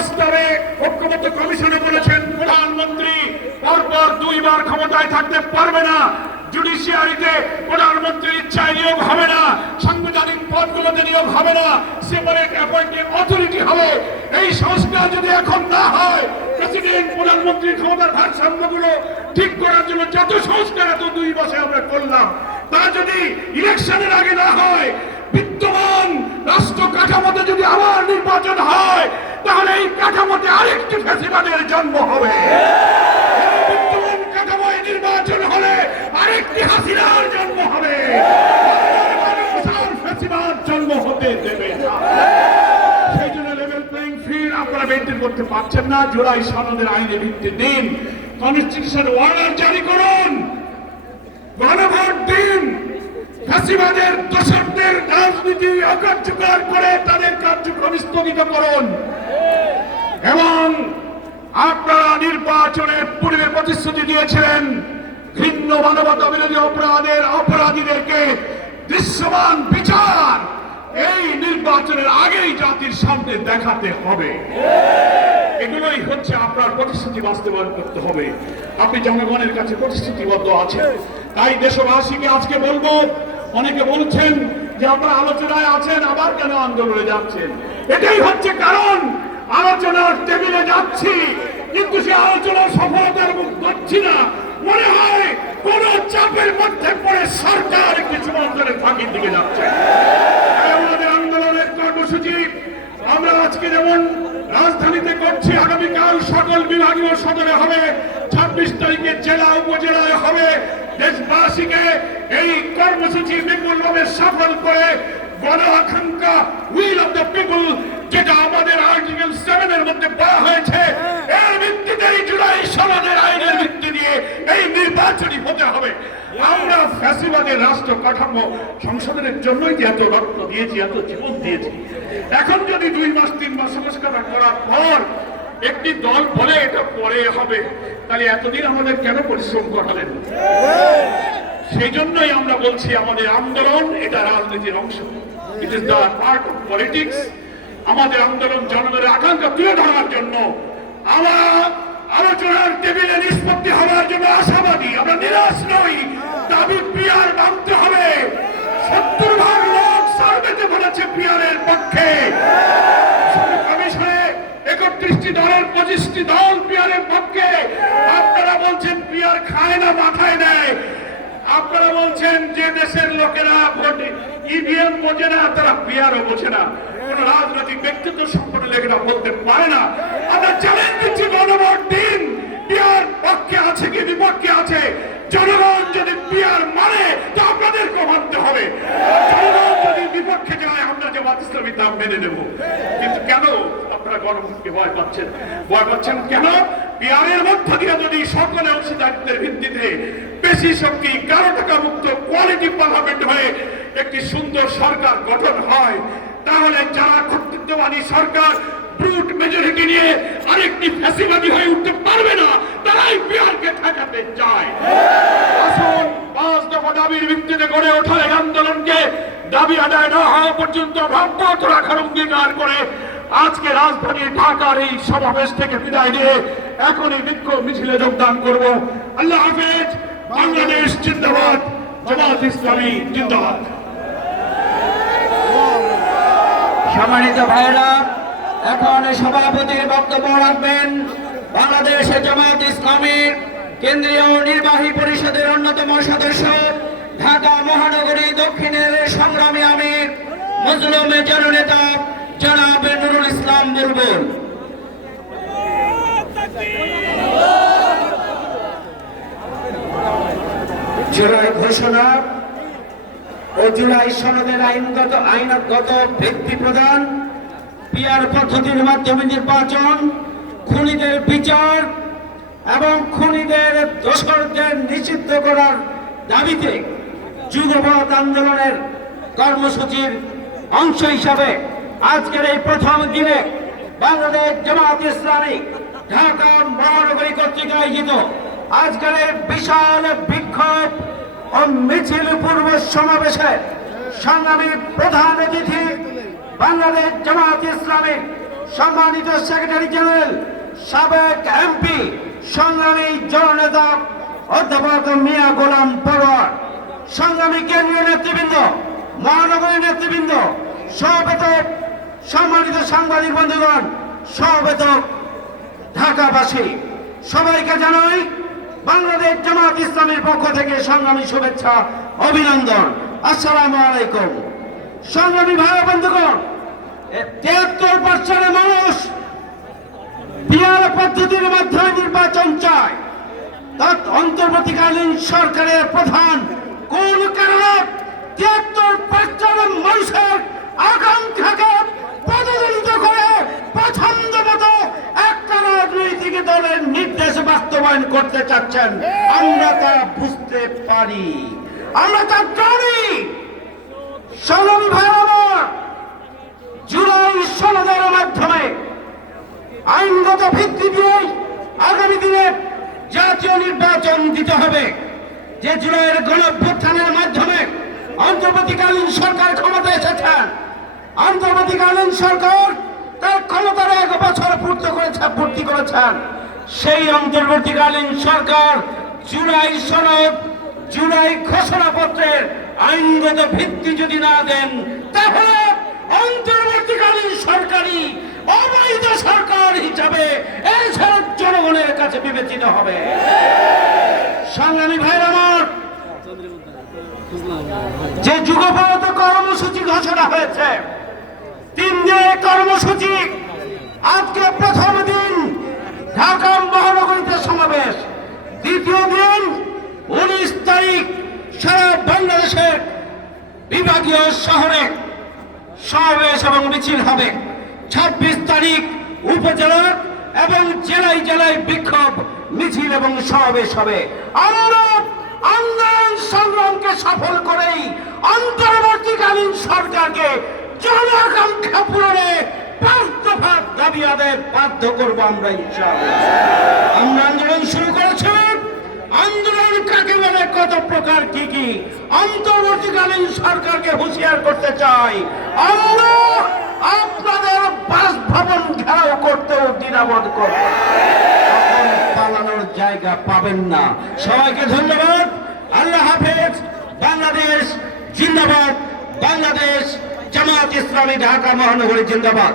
প্রস্তাবে ঐক্যবদ্ধ কমিশনে বলেছেন, প্রধানমন্ত্রী পরপর দুইবার ক্ষমতায় থাকতে পারবে না। জুডিশিয়ারিতে প্রধানমন্ত্রীর ইচ্ছায় নিয়োগ হবে না, সাংবিধানিক পদগুলোতে নিয়োগ হবে না, সেপারেট অথরিটি হবে। এই সংস্কার যদি এখন না হয়, প্রেসিডেন্ট, প্রধানমন্ত্রীর ক্ষমতার ভারসাম্যগুলো ঠিক করার জন্য যত সংস্কার এত দুই বছর আমরা করলাম। তা যদি ইলেকশনের আগে না হয়, বিদ্যমান রাষ্ট্র কাঠামোতে যদি আবার নির্বাচন হয় তাহলে এই কাঠামোতে আরেকটি ফ্যাসিবাদের জন্ম হবে। বিদ্যমান কাঠামোয় নির্বাচন হলে আরেকটি হাসিনার জন্ম হবে। জন্ম হতে দেবে করতে পারছেন না। জুলাই সনদের আইনে ভিত্তি দিন কনস্টিটিউশন ওয়ার্ডার জারি করুন। গণভোট দিন। ফ্যাসিবাদের দোষকদের রাজনীতি অকার্যকর করে তাদের কার্যক্রম স্থগিত করুন এবং আপনারা নির্বাচনের পূর্বে প্রতিশ্রুতি দিয়েছিলেন ঘৃণ্য মানবতা বিরোধী অপরাধের অপরাধীদেরকে দৃশ্যমান বিচার। এই নির্বাচনের আগেই জাতির সামনে দেখাতে হবে। এগুলোই হচ্ছে আপনার প্রতিশ্রুতি বাস্তবায়ন করতে হবে। আপনি জনগণের কাছে প্রতিশ্রুতিবদ্ধ আছেন। তাই দেশবাসীকে আজকে বলব, অনেকে বলছেন যে আপনারা আলোচনায় আছেন, আবার কেন আন্দোলনে যাচ্ছেন? এটাই হচ্ছে কারণ। আলোচনার টেবিলে যাচ্ছি। কিন্তু সে আলোচনা সফলতার মুখ করছি না। মনে হয় কোন চাপের মধ্যে পড়ে সরকার একটি সমান্তরের ফাঁকির দিকে যাচ্ছে। আন্দোলনের কর্মসূচি আমরা আজকে যেমন রাজধানীতে করছি, আগামীকাল সকল বিভাগীয় হবে। ছাব্বিশ জেলা উপজেলায় হবে। এই কর্মসূচি সফল করে যেটা আমাদের আর্টিকেল সেভেন এর মধ্যে বলা হয়েছে এর ভিত্তিতেই জুলাই সনদের আইনের ভিত্তি দিয়ে এই নির্বাচনী হতে হবে। আমরা ফ্যাসিবাদের রাষ্ট্র কাঠামো সংশোধনের জন্যই যে এত রক্ত দিয়েছি এত জীবন দিয়েছি। এখন যদি দুই মাস তিন মাস সংস্কার করার পর একটি দল বলে এটা পরে হবে তাহলে এতদিন আমাদের কেন পরিশ্রম করালেন? সেই জন্যই আমরা বলছি আমাদের আন্দোলন এটা রাজনীতির অংশ। It is the part of politics আমাদের আন্দোলন জনগণের আকাঙ্ক্ষা তুলে ধরার জন্য আমরা আলোচনার টেবিলে নিষ্পত্তি হওয়ার জন্য আশাবাদী, আমরা নিরাশ নই, দাবি পিয়ার মানতে হবে। সত্তর ভাগ লোক সার্ভেতে বলেছে পিয়ারের পক্ষে। একত্রিশটি দলের পঁচিশটি দল পিয়ারের পক্ষে। আপনারা বলছেন পিয়ার খায় না, মাথায় নেয়। আপনারা বলছেন যে দেশের লোকেরা ইভিএম বোঝে না, তারা পিয়ারও বোঝে না। কোন রাজনৈতিক ব্যক্তিত্ব সম্পন্ন লেখা বলতে পারে না। আমরা চ্যালেঞ্জ দিচ্ছি গণভোট দিন। পিয়ার পক্ষে আছে কি বিপক্ষে আছে? জনগণ যদি পিয়ার মানে তো আপনাদেরকে মানতে হবে। জনগণ যদি বিপক্ষে যায়, আমরা জামাত ইসলামী তা মেনে নেব। কিন্তু কেন আপনারা গণভোটকে ভয় পাচ্ছেন? ভয় পাচ্ছেন কেন? পিয়ারের মধ্য দিয়ে যদি সকলে অংশীদারিত্বের ভিত্তিতে বেশি শক্তি কারও টাকা মুক্ত কোয়ালিটি পার্লামেন্ট হয়ে একটি সুন্দর সরকার গঠন হয় তাহলে যারা কর্তৃত্ববাদী সরকার ব্রুট মেজরিটি নিয়ে আরেকটি ফ্যাসিবাদী হয়ে উঠতে পারবে না, তারাই বিহারকে ঠেকাতে চায়। আসুন, পাঁচ দফা দাবির ভিত্তিতে গড়ে ওঠা এই আন্দোলনকে দাবি আদায় না হওয়া পর্যন্ত রাখার অঙ্গীকার করে আজকে রাজধানী ঢাকার এই সমাবেশ থেকে বিদায় নিয়ে এখনই বিক্ষোভ মিছিলে যোগদান করব। আল্লাহ হাফেজ, বাংলাদেশ জিন্দাবাদ, জামাত ইসলামী জিন্দাবাদ। সম্মানিত ভাইরা এখন সভাপতির বক্তব্য রাখবেন বাংলাদেশ জামাত ইসলামীর কেন্দ্রীয় নির্বাহী পরিষদের অন্যতম সদস্য, ঢাকা মহানগরী দক্ষিণের সংগ্রামী আমির, মজলুম জননেতা জনাব নুরুল ইসলাম বুলবুল। ঘোষণা ও জুলাই সনদের আইনগত আইনগত ব্যক্তি প্রদান পিয়ার পদ্ধতির মাধ্যমে নির্বাচন, খুনিদের বিচার এবং খুনিদের দোষরদের নিষিদ্ধ করার দাবিতে যুগপথ আন্দোলনের কর্মসূচির অংশ হিসাবে আজকের এই প্রথম দিনে বাংলাদেশ জামাত ইসলামী ঢাকা মহানগরী কর্তৃক আয়োজিত আজকের বিশাল বিক্ষোভ মিছিল পূর্ব সমাবেশে সংগ্রামী প্রধান অতিথি বাংলাদেশ জামাত ইসলামী সম্মানিত সেক্রেটারি জেনারেল, সাবেক এমপি, সংগ্রামী জননেতা অধ্যাপক মিয়া গোলাম পরোয়ার, সংগ্রামী কেন্দ্রীয় নেতৃবৃন্দ, মহানগরী নেতৃবৃন্দ সহবেত সম্মানিত সাংবাদিক বন্ধুগণ সহবেত ঢাকাবাসী, সবাইকে জানাই বাংলাদেশ জামাত ইসলামের পক্ষ থেকে সংগ্রামী শুভেচ্ছা, অভিনন্দন। আসসালামু আলাইকুম। সংগ্রামী ভাই বন্ধুগণ তিয়াত্তর বছরের মানুষ বিয়ার পদ্ধতির মাধ্যমে নির্বাচন চায়। তৎ অন্তর্বর্তীকালীন সরকারের প্রধান কোন কারণে তিয়াত্তর বছরের মানুষের আকাঙ্ক্ষাকে পদদলিত করে পছন্দ মতো একটা রাজনৈতিক দলের নির্দেশ বাস্তবায়ন করতে চাচ্ছেন। আমরা তা বুঝতে পারি। আমরা তা জানি। সংগ্রামী ভাই জুলাই সনদের মাধ্যমে আইনগত ভিত্তি দিয়ে আগামী দিনে জাতীয় নির্বাচন দিতে হবে। যে জুলাইয়ের গণভ্যুত্থানের মাধ্যমে অন্তর্বর্তীকালীন সরকার ক্ষমতা এসেছেন। অন্তর্বর্তীকালীন সরকার তার ক্ষমতার এক বছর পূর্ত করেছে, পূর্তি করেছেন। সেই অন্তর্বর্তীকালীন সরকার জুলাই সনদ, জুলাই ঘোষণাপত্রের আইনগত ভিত্তি যদি না দেন, তাহলে অন্তর্বর্তীকালীন সরকারি অবৈধ সরকার হিসাবে এই সব জনগণের কাছে বিবেচিত হবে। সংগ্রামী ভাইর আমার, যে যুগপরত কর্মসূচি ঘোষণা হয়েছে তিন দিনের কর্মসূচি। আজকে প্রথম দিন ঢাকা মহানগরীতে সমাবেশ। দ্বিতীয় দিন উনিশ তারিখ সারা বাংলাদেশের বিভাগীয় শহরে সমাবেশ এবং মিছিল হবে। ছাব্বিশ তারিখ উপজেলা এবং জেলায় জেলায় বিক্ষোভ, মিছিল এবং সমাবেশ হবে। আমরা আন্দোলন সংগ্রামকে সফল করেই অন্তর্বর্তীকালীন সরকারকে জনাকাঙ্ক্ষা পূরণে পাঁচ দাবি আদায় বাধ্য করব আমরা, ইনশাআল্লাহ। আমরা আন্দোলন শুরু করেছি। আন্দোলন কাকে বলে, কত প্রকার, কি কি? অন্তর্বর্তীকালীন সরকারকে হুঁশিয়ার করতে চাই। আমরা আপনাদের বাসভবন ঘেরাও করতেও দ্বিধাবোধ করব। পালানোর জায়গা পাবেন না। সবাইকে ধন্যবাদ। আল্লাহ হাফেজ। বাংলাদেশ জিন্দাবাদ। বাংলাদেশ জামাত ইসলামী ঢাকা মহানগরী জিন্দাবাদ।